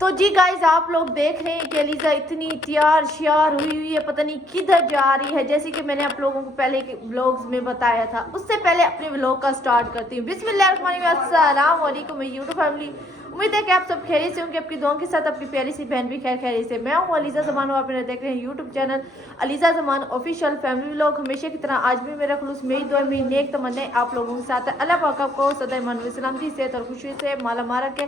तो जी गाइस आप लोग देख रहे हैं कि अलीजा इतनी तैयार श्यार हुई है, पता नहीं किधर जा रही है। जैसे कि मैंने आप लोगों को पहले के व्लॉग्स में बताया था, उससे पहले अपने व्लॉग का स्टार्ट करती हूँ। बिस्मिल्लाहिर्रहमानिर्रहीम, अस्सलाम वालेकुम यूट्यूब फैमिली। उम्मीद है कि आप सब खैरियत से होंगे, आपकी दुआओं के साथ अपनी प्यारी सी बहन भी खैरियत से। मैं हूँ अलीजा ज़मान और आप मेरे देख रहे हैं यूट्यूब चैनल अलीजा ज़मान ऑफिशियल फैमिली व्लॉग। हमेशा की तरह आज भी मेरा खुलूस मेरी दुआ मेरी नेक तमन्नाएं आप लोगों के साथ है। अल्लाह पाक आपको सदा ईमान व सलामती सेहत और खुशी से माला मारा के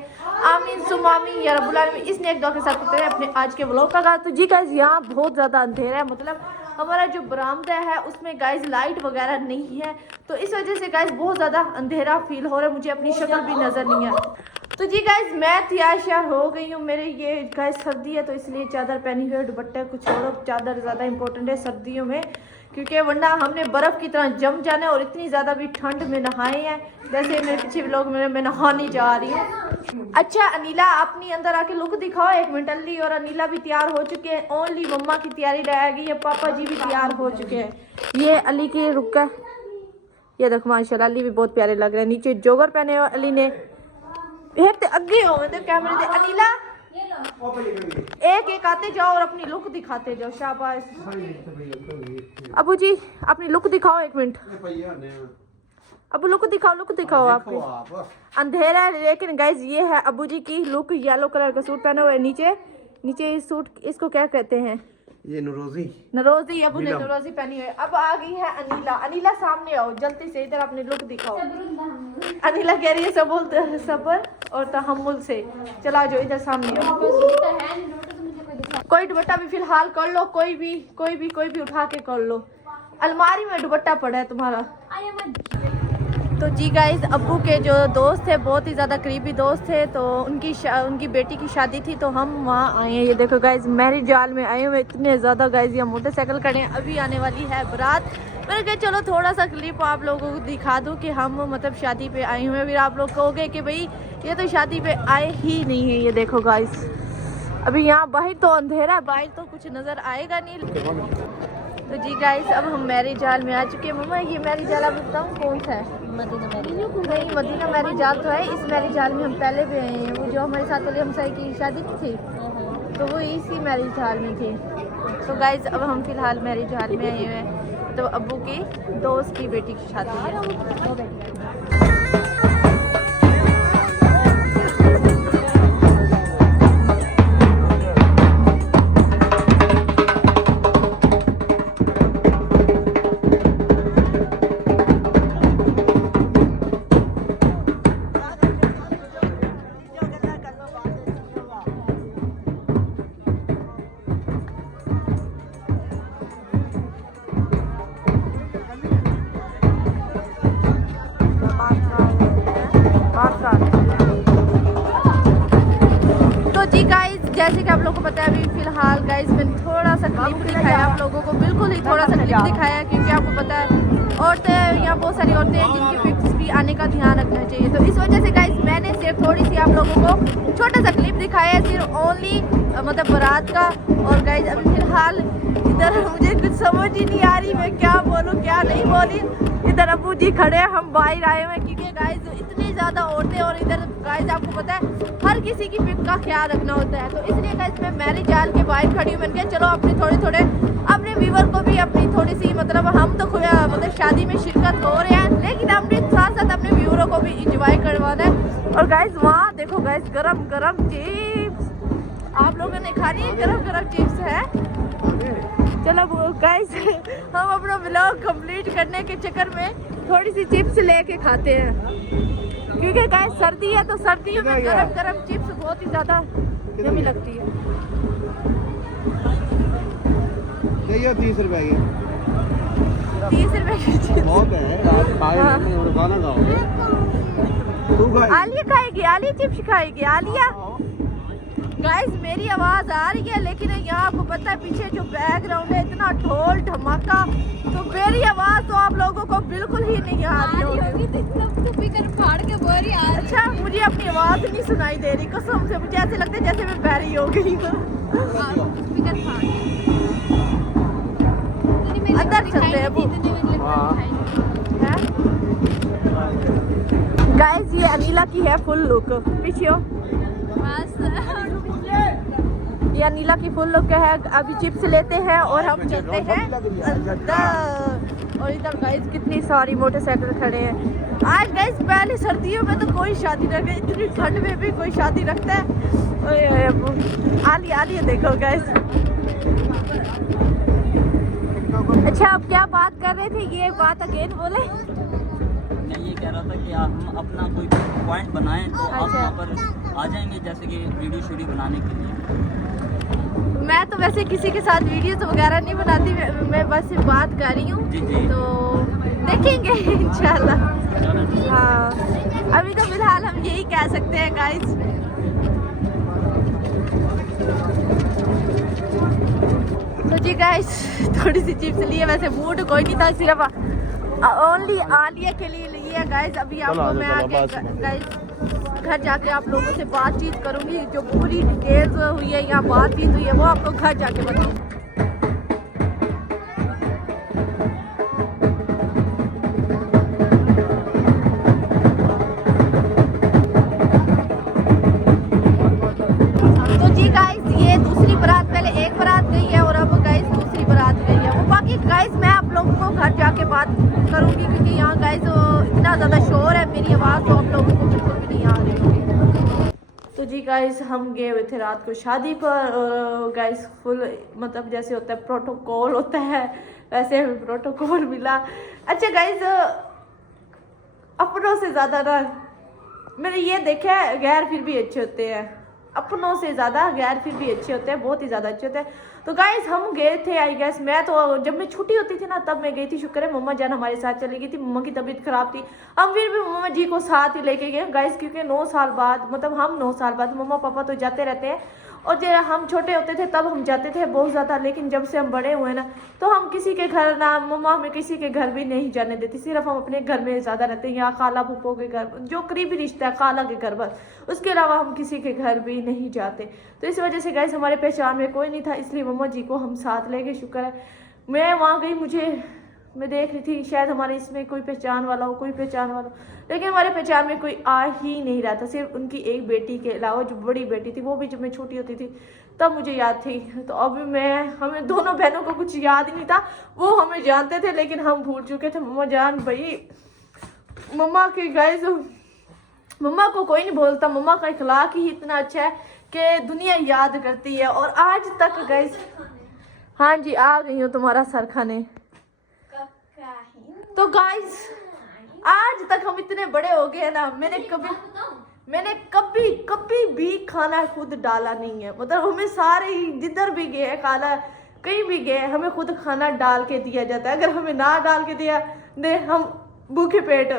आमीन सुम आमीन या रब्बुल आलमीन। इस नेक दुआ के साथ करते हैं अपने आज के व्लॉग का आगाज़। तो जी गाइस यहाँ बहुत ज़्यादा अंधेरा है, मतलब हमारा जो बरामदा है उसमें गाइस लाइट वगैरह नहीं है, तो इस वजह से गाइस बहुत ज़्यादा अंधेरा फील हो रहा है, मुझे अपनी शक्ल भी नज़र नहीं आ रही। तो जी गाइस मैं तैयार श्यार हो गई हूँ। मेरे ये गाइस सर्दी है तो इसलिए चादर पहनी हुई है, दुपट्टा कुछ छोड़ो, चादर ज़्यादा इंपॉर्टेंट है सर्दियों में, क्योंकि वरना हमने बर्फ़ की तरह जम जाना है। और इतनी ज़्यादा भी ठंड में नहाए हैं, जैसे मेरे पीछे व्लॉग में मैं नहाने जा रही हूँ। अच्छा अनिला अपनी अंदर आके लुक दिखाओ एक मिनट। अली और अनिला भी तैयार हो चुके हैं, ओनली मम्मा की तैयारी रह गई है, पापा जी भी तैयार हो चुके हैं। ये अली की रुक है, ये देखो माशाल्लाह अली भी बहुत प्यारे लग रहे हैं। नीचे जोगर पहने हो अली ने, अगे हो तो कैमरे दे। अनिला एक एक आते जाओ और अपनी लुक दिखाते जाओ, शाबाश। अबू जी अपनी लुक दिखाओ एक मिनट। अबू लुक दिखाओ आपको। अंधेरा है लेकिन गाइज ये है अबू जी की लुक। येलो कलर का सूट पहना हुआ है, नीचे इस सूट इसको क्या कहते हैं, ये नरोजी अबू ने नरोजी पहनी हुई है। अब आ गई है अनिला सामने आओ जल्दी से, इधर अपनी लुक दिखाओ। अनिला कह रही है सबर और तहम्मुल से। चला जाओ इधर सामने आओ। कोई दुपट्टा भी फिलहाल कर लो, कोई भी उठा के कर लो। अलमारी में दुपट्टा पड़ा है तुम्हारा। तो जी गाइज अब्बू के जो दोस्त थे बहुत ही ज़्यादा करीबी दोस्त थे, तो उनकी बेटी की शादी थी तो हम वहाँ आए हैं। ये देखो गाइज मैरिज जाल में आए हुए इतने ज़्यादा गाइज, यहाँ मोटरसाइकिल खड़े हैं। अभी आने वाली है बारात। मैंने कहा चलो थोड़ा सा क्लिप आप लोगों को दिखा दूँ कि हम मतलब शादी पे आए हुए हैं। फिर आप लोग कहोगे कि भाई ये तो शादी पे आए ही नहीं है। ये देखो गाइज अभी यहाँ बाहर तो अंधेरा है, बाहर तो कुछ नज़र आएगा नहीं। तो जी गाइस अब हम मैरिज हाल में आ चुके हैं। मम्मा ये मैरिज हाल आप बताऊँ कौन सा है? मदीना मैरिज हाल तो है। इस मैरिज हाल में हम पहले भी आए हैं, वो जो हमारे साथ वाले हमसाई की शादी थी तो वो इसी मैरिज हाल में थी। तो गाइस अब हम फिलहाल मैरिज हाल में आए हुए हैं, तो अब्बू की दोस्त की बेटी की शादी है। तो जी गाइस जैसे कि आप लोगों को पता है अभी फिलहाल गाइस मैंने थोड़ा सा क्लिप दिखाया आप लोगों को, बिल्कुल ही थोड़ा सा क्लिप दिखाया, क्योंकि आपको पता है औरतें यहाँ बहुत सारी औरतें हैं जिनकी पिक्स भी आने का ध्यान रखना चाहिए। तो इस वजह से गाइस मैंने सिर्फ थोड़ी सी आप लोगों को छोटा सा क्लिप दिखाया है, सिर्फ ओनली मतलब बारात का। और गाइस अभी फिलहाल इधर मुझे कुछ समझ ही नहीं आ रही मैं क्या बोलूँ क्या नहीं बोली। इधर अबू जी खड़े हैं, हम बाहर आए हुए हैं क्योंकि गाइस इतनी ज़्यादा औरतें, और इधर गाइस आपको पता है हर किसी की पिक का ख्याल रखना होता है। तो इसलिए गाइस मैं मैरिज हाल के बाहर खड़ी हूँ। मैंने कहा चलो अपने थोड़े अपने व्यूवर को भी अपनी थोड़ी सी मतलब हम तो मतलब शादी में शिरकत हो रहे हैं, लेकिन अपने साथ साथ अपने व्यूवरों को भी इंजॉय करवाना है। और गाइस वहाँ देखो गाइस गरम गरम चिप्स आप लोगों ने खानी है, गरम गरम चिप्स है। चलो गाइस हम अपना व्लॉग कंप्लीट करने के चक्कर में थोड़ी सी चिप्स लेके खाते हैं, क्योंकि गाइस सर्दी है तो सर्दियों में गरम गरम चिप्स बहुत ही ज़्यादा यम्मी लगती है। 30 रुपए की 30 रुपए की चिप्स बहुत है। आलिया खाएगी, आलिया चिप्स खाएगी। आलिया गाइस मेरी आवाज़ आ रही है, लेकिन यहाँ आपको पता है पीछे जो बैकग्राउंड है इतना ढोल धमाका, तो मेरी आवाज़ तो आप लोगों को बिल्कुल ही नहीं आ रही होगी। अच्छा मुझे अपनी आवाज़ नहीं सुनाई दे रही कसम से, मुझे ऐसे लगता है जैसे मैं बहरी हो गई हूँ। अंदर चलते हैं गाइस, ये अनिला की है फुल लुक। पीछे हो ये अनिला की फुल लुक है। अभी चिप्स लेते हैं और हम चलते हैं अंदर। और इधर गाइस कितनी सारी मोटरसाइकिल खड़े हैं। आज गाइस पहले सर्दियों में तो कोई शादी रखे, इतनी ठंड में भी कोई शादी रखता है। आलिया आलिया देखो गाइस। अच्छा आप क्या बात कर रहे थे, ये बात अगेन बोले। मैं ये कह रहा था कि हम अपना कोई पॉइंट बनाएं तो आप यहाँ पर आ जाएंगे, जैसे कि वीडियो शूडियो बनाने के लिए। मैं तो वैसे किसी के साथ वीडियोस वगैरह नहीं बनाती, मैं बस बात कर रही हूँ। जी जी। तो देखेंगे इंशाल्लाह। हाँ अभी तो फिलहाल हम यही कह सकते हैं गाइस। तो जी गाइस थोड़ी सी चिप्स लिए, वैसे मूड कोई नहीं था, सिर्फ ओनली आलिया के लिए लिए गाइस। अभी आपको मैं आगे गाइस घर जाके आप लोगों से बातचीत करूंगी, जो पूरी डिटेल्स हुई है या बातचीत हुई है वो आपको घर जाके बताऊंगी। तो जी गाइस ये दूसरी बारात, पहले एक बारात गई है और अब गाइस दूसरी बारात गई है। वो बाकी गाइस मैं आप लोगों को घर जाके बात करूंगी, क्योंकि यहाँ गाइस इतना ज़्यादा शोर है, मेरी आवाज़ तो आप लोगों को बिल्कुल भी नहीं आ रही होगी। तो जी गाइस हम गए हुए थे रात को शादी पर गाइस। फुल मतलब जैसे होता है प्रोटोकॉल होता है, वैसे हमें प्रोटोकॉल मिला। अच्छा गाइस अपनों से ज़्यादा ना मैंने ये देखा है गैर फिर भी अच्छे होते हैं, अपनों से ज़्यादा गैर फिर भी अच्छे होते हैं, बहुत ही ज़्यादा अच्छे होते हैं। तो गाइस हम गए थे आई गेस, मैं तो जब मैं छुट्टी होती थी ना तब मैं गई थी। शुक्र है मम्मा जान हमारे साथ चली गई थी, मम्मा की तबीयत खराब थी। हम फिर भी मम्मा जी को साथ ही लेके गए गाइस, क्योंकि 9 साल बाद, मतलब हम 9 साल बाद, मम्मा पापा तो जाते रहते हैं और जब हम छोटे होते थे तब हम जाते थे बहुत ज़्यादा, लेकिन जब से हम बड़े हुए ना तो हम किसी के घर ना, मम्मा हमें किसी के घर भी नहीं जाने देती, सिर्फ हम अपने घर में ज़्यादा रहते हैं, या खाला फूफो के घर, जो करीबी रिश्ता है खाला के घर, बस उसके अलावा हम किसी के घर भी नहीं जाते। तो इस वजह से गाइस हमारे पहचान में कोई नहीं था, इसलिए मम्मा जी को हम साथ ले गए। शुक्र है मैं वहाँ गई, मैं देख रही थी शायद हमारे इसमें कोई पहचान वाला हो, कोई पहचान वाला हो, लेकिन हमारे पहचान में कोई आ ही नहीं रहा था, सिर्फ उनकी एक बेटी के अलावा, जो बड़ी बेटी थी, वो भी जब मैं छोटी होती थी तब मुझे याद थी। तो अभी हमें दोनों बहनों को कुछ याद ही नहीं था, वो हमें जानते थे लेकिन हम भूल चुके थे। मम्मा जान भाई, मम्मा की गाइस, मम्मा को कोई नहीं बोलता, मम्मा का इखलाक ही इतना अच्छा है कि दुनिया याद करती है। और आज तक गाइस, हाँ जी आ गई हूँ तुम्हारा सर खाने। तो गाइस आज तक हम इतने बड़े हो गए ना, मैंने कभी भी खाना खुद डाला नहीं है। मतलब हमें सारे ही जिधर भी गए खाना, कहीं भी गए, हमें खुद खाना डाल के दिया जाता है। अगर हमें ना डाल के दिया दे हम भूखे पेट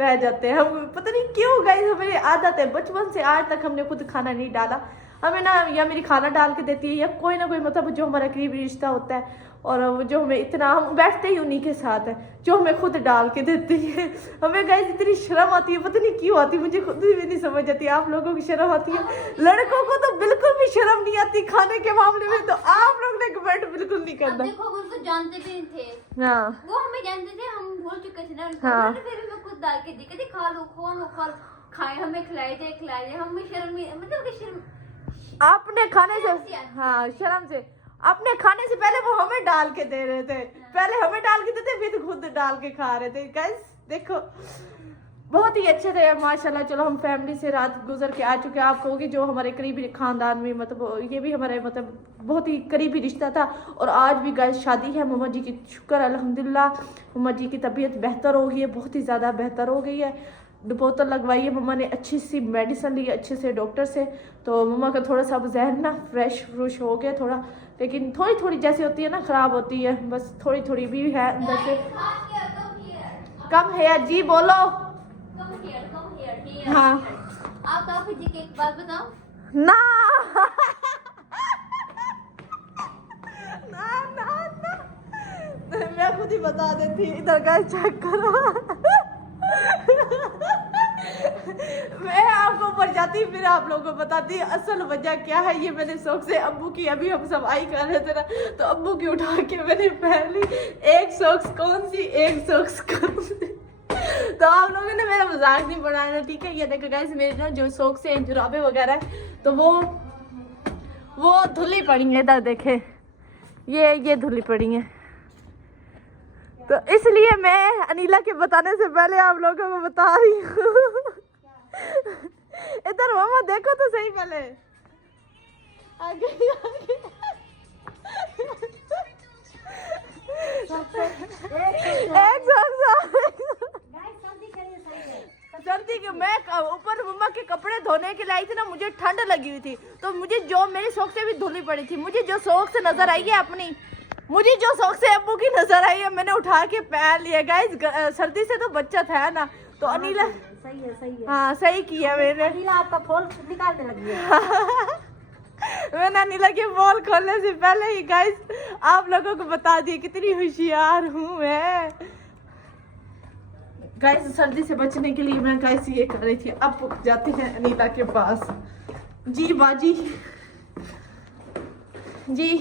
रह जाते हैं। हम पता नहीं क्यों गाइस, हमें आदत है, बचपन से आज तक हमने खुद खाना नहीं डाला। हमें ना या मेरी खाना डाल के देती है या कोई ना कोई, मतलब जो हमारा करीबी रिश्ता होता है, और जो हमें इतना, हम बैठते ही उन्हीं के साथ है जो हमें खुद डाल के देती है। हमें गाइस इतनी शर्म आती है, पता नहीं क्यों आती है, मुझे खुद भी नहीं समझ आती। आप लोगों की शर्म आती है, लड़कों को तो बिल्कुल भी शर्म नहीं आती खाने के मामले में, तो आप लोग ने कमेंट बिल्कुल नहीं करना। देखो वो तो जानते भी नहीं थे, हाँ वो हमें जानते थे, हम भूल चुके थे ना उनको। हाँ। फिर हमें खुद डाल के दी, कहते खा लो खा लो खाए, हमें खिलाए थे, हमें शर्म नहीं, मतलब कि शर्म अपने खाने से, हाँ शर्म से, अपने खाने से पहले वो हमें डाल के दे रहे थे, पहले हमें डाल के देते फिर खुद डाल के खा रहे थे। गाइस देखो बहुत ही अच्छे थे माशाल्लाह। चलो हम फैमिली से रात गुजर के आ चुके हैं। आप कहोगे जो हमारे करीबी खानदान में, मतलब ये भी हमारे मतलब बहुत ही करीबी रिश्ता था। और आज भी गाइस शादी है मम्मा जी की, शुक्र अल्हम्दुलिल्लाह मम्मा जी की तबीयत बेहतर हो गई है, बहुत ही ज़्यादा बेहतर हो गई है। बोतल लगवाई है मम्मा ने, अच्छी सी मेडिसिन ली अच्छे से डॉक्टर से, तो मम्मा का थोड़ा सा अब जहन ना फ्रेश हो गया थोड़ा, लेकिन थोड़ी थोड़ी जैसी होती है ना ख़राब होती है, बस थोड़ी थोड़ी भी है अंदर से। कम है जी, बोलो। हाँ आप काफी जी की एक बात बताओ ना ना ना ना, मैं खुद ही बता देती, इधर का चेक करो। मैं आपको ऊपर जाती फिर आप लोगों को बताती असल वजह क्या है। ये मैंने शौक से अब्बू की, अभी हम सफाई कर रहे थे ना, तो अब्बू की उठा के मैंने पहली एक सॉक्स कौन सी, एक सॉक्स कौन सी। तो आप लोगों ने मेरा मजाक नहीं बनाना, ठीक है। ये देखो गाइस मेरे ना जो सॉक्स हैं जुराबे वगैरह, तो वो वो धुली पड़ी है, इधर देखे ये धुली पड़ी है। तो इसलिए मैं अनीला के बताने से पहले आप लोगों को बता रही हूँ। इधर मामा देखो तो सही पहले। आगे सर्दी के मैं ऊपर मम्मा के कपड़े धोने के लिए आई थी ना, मुझे ठंड लगी हुई थी, तो मुझे जो मेरी शौक से भी धुली पड़ी थी, मुझे जो शौक से नजर आई है अपनी, मुझे जो शौक से अब्बू की नजर आई है, मैंने उठा के पहन लिया। गाइस सर्दी से तो बचत है ना, तो अनीला सही है। हाँ सही किया मैंने। अनीला आपका फॉल निकालने लगी है। मैंने अनीला के बॉल खोलने से पहले ही गाइस आप लोगों को बता दिया कितनी होशियार हूँ मैं। गाइस सर्दी से बचने के लिए मैं गाइस ये कर रही थी। अब जाते हैं अनीला के पास। जी बाजी जी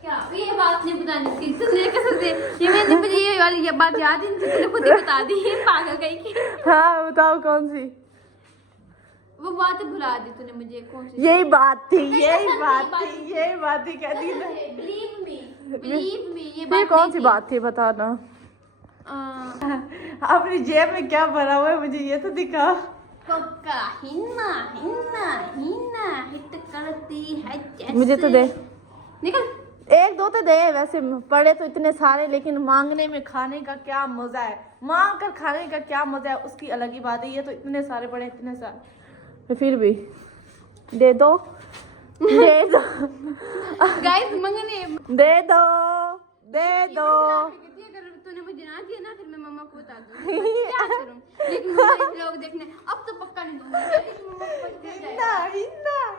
क्या ये बात नहीं बतानी थी तुमने, कैसे ये मैंने मुझे ये वाली ये बात याद ही नहीं थी, तूने खुद ही बता दी। पागल कहीं की। हाँ बताओ कौन सी? वो बात भुला दी तूने मुझे, कौन सी? यही बात थी यही बात थी कह दी ना। बिलीव मी ये ये बात कौन सी बात थी बताना। अपनी जेब में क्या भरा हुआ है मुझे ये तो दिखा। कोका हिन्ना हिन्ना हिन्ना हिट करती है जैसे। मुझे तो दे, निकल। एक दो तो दे, वैसे पड़े तो इतने सारे, लेकिन मांगने में खाने का क्या मजा है, मांग कर खाने का क्या मजा है उसकी अलग ही बात है। ये तो इतने सारे पड़े, इतने सारे, फिर भी दे दो गाइस मंगने दे दो अगर तूने मुझे ना दिया ना, फिर मैं मम्मा को बता दूंगी क्या करूं। लेकिन मुझे लोग देखने अब तो पक्का नहीं दूंगा, लेकिन मम्मा को पता चल जाएगा।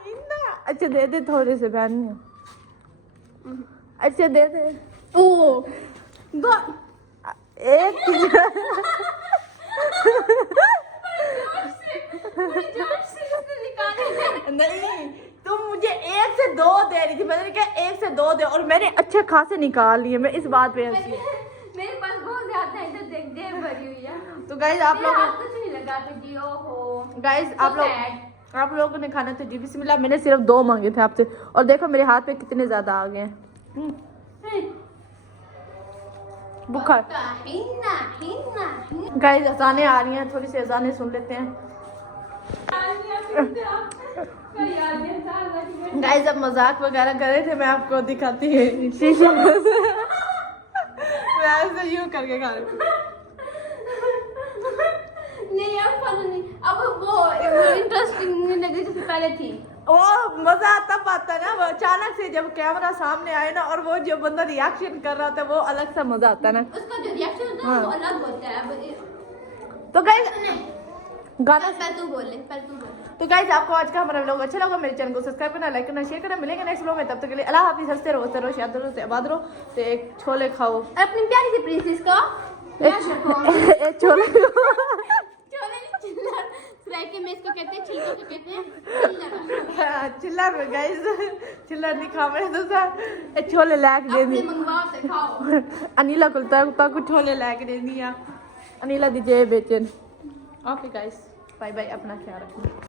हिंदा। अच्छा दे थोड़े से बहन। अच्छा दे ओ एक नहीं, तुम मुझे एक से दो दे रही थी, मैंने कहा एक से दो दे, और मैंने अच्छे खासे निकाल लिए। मैं इस बात पे हंसी। मेरे पास बहुत ज्यादा है, इधर देख जेब भरी हुई है। तो गाइस आप लोग कुछ नहीं लगा तो जी। ओहो गाइस आप लोगों ने खाना तो जी बिस्मिल्लाह। मैंने सिर्फ 2 मांगे थे आपसे, और देखो मेरे हाथ पे कितने ज्यादा आ गए। बुखार। गाइस अजानें आ रही हैं, थोड़ी सी अजानें सुन लेते हैं। गाइस अब मजाक वगैरह कर रहे थे, मैं आपको दिखाती है शीशे में से। मैं ऐसे यूं करके खा रही हूँ। नहीं अब फन नहीं, अब वो इंटरेस्टिंग नहीं लगी जैसे पहले थी। वो मजा तब आता है ना, वो अचानक से जब कैमरा सामने आए ना, और वो जो बंदा रिएक्शन कर रहा था, वो अलग सा मजा आता है ना, उसका जो रिएक्शन होता है वो अलग होता है। तो गाइस गाना पहले तू बोले। तो गाइस आपको आज का हमारा व्लॉग अच्छा लगा, मेरे चैनल को सब्सक्राइब करना, लाइक करना, शेयर करना। मिलेंगे नेक्स्ट व्लॉग में, तब तक के लिए अल्लाह हाफिज़। हंसते रहो, शाद रहो, आबाद रहो। तो एक छोले खाओ, अपनी प्यारी सी प्रिंसेस का एक छोले फ्राई में इसको कहते हैं, छिलकों को कहते हैं चिल्लर। गाइस चिल्लर नहीं खा मैं तो सर छोले लैक दे दी। मंगवाओ से खाओ। अनीला को छोले लैक दे दिया। अनीला दी जेब बेचन। ओके गाइस बाय बाय, अपना ख्याल रखना।